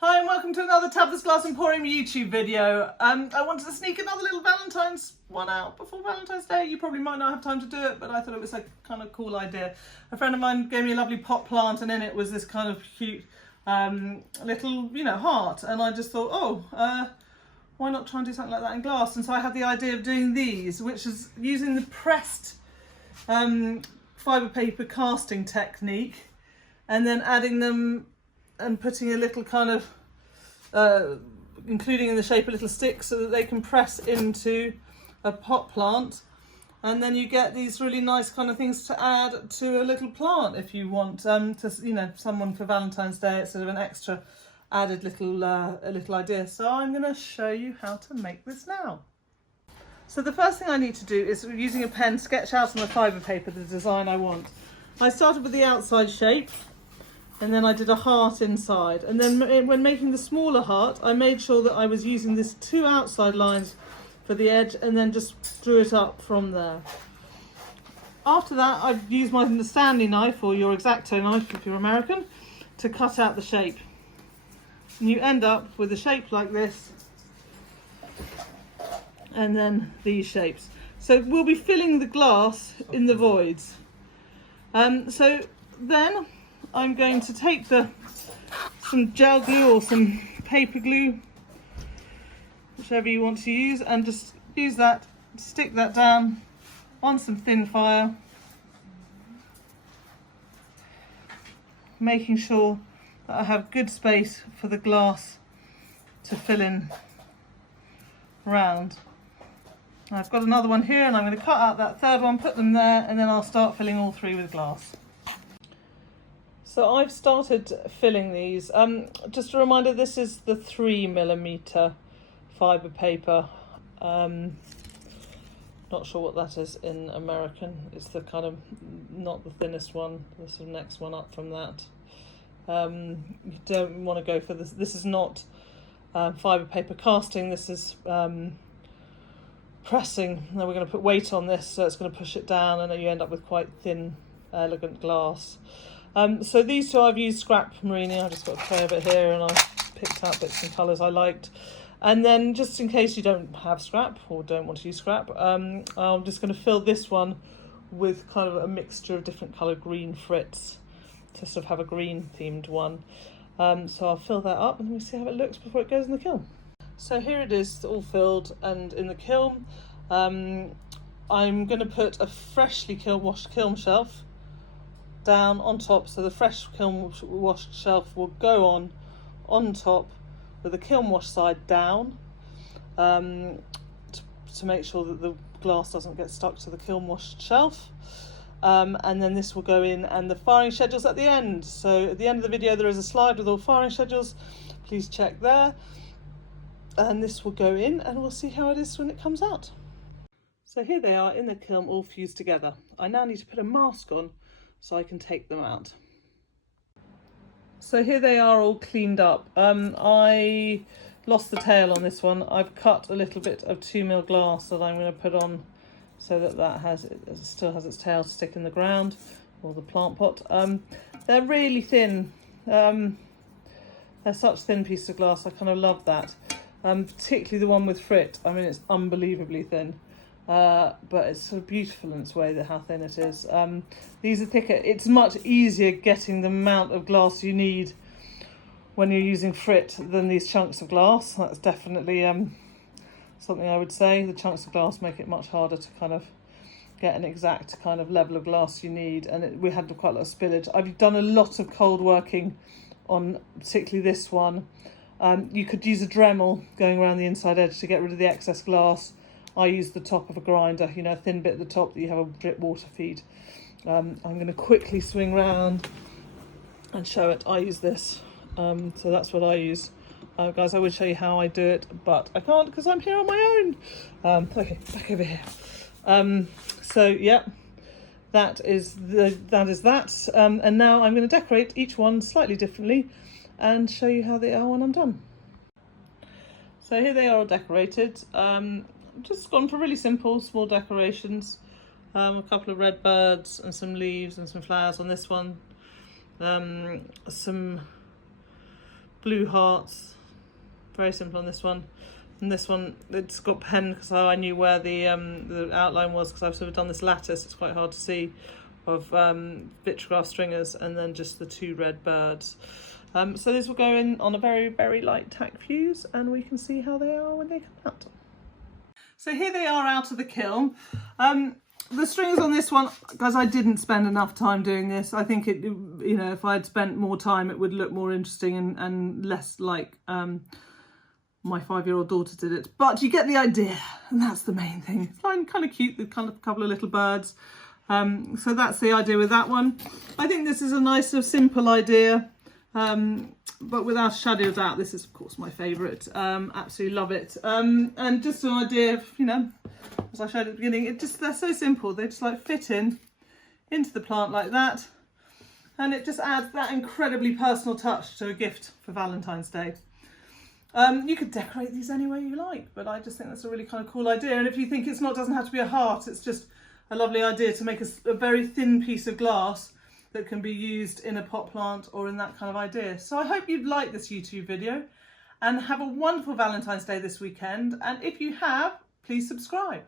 Hi and welcome to another Tabitha's Glass Emporium YouTube video. I wanted to sneak another little Valentine's one out before Valentine's Day. You probably might not have time to do it, but I thought it was a kind of cool idea. A friend of mine gave me a lovely pot plant and in it was this kind of cute little, heart. And I just thought, why not try and do something like that in glass? And so I had the idea of doing these, which is using the pressed fibre paper casting technique and then adding them and putting a little kind of, including in the shape a little stick so that they can press into a pot plant. And then you get these really nice kind of things to add to a little plant if you want, someone for Valentine's Day. It's sort of an extra added little idea. So I'm going to show you how to make this now. So the first thing I need to do is, using a pen, sketch out on the fibre paper the design I want. I started with the outside shape, and then I did a heart inside. And then when making the smaller heart, I made sure that I was using these two outside lines for the edge and then just drew it up from there. After that, I've used my Stanley knife, or your X-Acto knife if you're American, to cut out the shape. And you end up with a shape like this, and then these shapes. So we'll be filling the glass in the voids. So then I'm going to take some gel glue or some paper glue, whichever you want to use, and just use that, stick that down on some thin fire, making sure that I have good space for the glass to fill in round. I've got another one here and I'm going to cut out that third one, put them there, and then I'll start filling all three with glass. So I've started filling these. Just a reminder, this is the 3mm fibre paper. Not sure what that is in American. It's the kind of, not the thinnest one, the sort of next one up from that. You don't want to go for this. This is not fibre paper casting, this is pressing. Now we're going to put weight on this, so it's going to push it down and then you end up with quite thin, elegant glass. So these two I've used scrap murrine. I just got a tray of it here and I picked out bits and colours I liked. And then, just in case you don't have scrap or don't want to use scrap, I'm just going to fill this one with kind of a mixture of different coloured green frits to sort of have a green themed one. So I'll fill that up and we'll see how it looks before it goes in the kiln. So here it is, all filled and in the kiln. I'm going to put a freshly washed kiln shelf down on top, so the fresh kiln washed shelf will go on top with the kiln wash side down, to make sure that the glass doesn't get stuck to the kiln washed shelf. And then this will go in, and the firing schedule's at the end. So at the end of the video there is a slide with all firing schedules, please check there. And this will go in and we'll see how it is when it comes out. So here they are in the kiln, all fused together. I now need to put a mask on so I can take them out. So here they are all cleaned up. I lost the tail on this one. I've cut a little bit of 2mm glass that I'm going to put on so that it still has its tail to stick in the ground, or the plant pot. They're really thin. They're such thin pieces of glass. I kind of love that. Particularly the one with frit. I mean, it's unbelievably thin. But it's sort of beautiful in its way, that how thin it is. These are thicker. It's much easier getting the amount of glass you need when you're using frit than these chunks of glass. That's definitely something I would say. The chunks of glass make it much harder to kind of get an exact kind of level of glass you need, and we had quite a lot of spillage. I've done a lot of cold working on particularly this one. You could use a Dremel going around the inside edge to get rid of the excess glass. I use the top of a grinder, a thin bit at the top that you have a drip water feed. I'm going to quickly swing round and show it. I use this, so that's what I use. Guys, I would show you how I do it, but I can't because I'm here on my own. Okay, back over here. So yeah, that is that. And now I'm going to decorate each one slightly differently and show you how they are when I'm done. So here they are all decorated. Just gone for really simple, small decorations. A couple of red birds and some leaves and some flowers on this one. Some blue hearts. Very simple on this one. And this one, it's got pen because I knew where the outline was, because I've sort of done this lattice, it's quite hard to see, of vitrigraph stringers, and then just the 2 red birds. So these will go in on a very, very light tack fuse, and we can see how they are when they come out. So here they are out of the kiln. The stringers on this one, because I didn't spend enough time doing this, I think it, you know, if I'd spent more time, it would look more interesting and less like my 5-year-old daughter did it. But you get the idea, and that's the main thing. It's kind of cute, the kind of couple of little birds. So that's the idea with that one. I think this is a nice sort of simple idea, but without a shadow of doubt, this is of course my favourite. Absolutely love it. And just an idea of, you know, as I showed at the beginning, they're so simple. They just like fit into the plant like that, and it just adds that incredibly personal touch to a gift for Valentine's Day. You could decorate these any way you like, but I just think that's a really kind of cool idea. And if you think doesn't have to be a heart, it's just a lovely idea to make a very thin piece of glass that can be used in a pot plant or in that kind of idea. So I hope you've liked this YouTube video, and have a wonderful Valentine's Day this weekend. And if you have, please subscribe.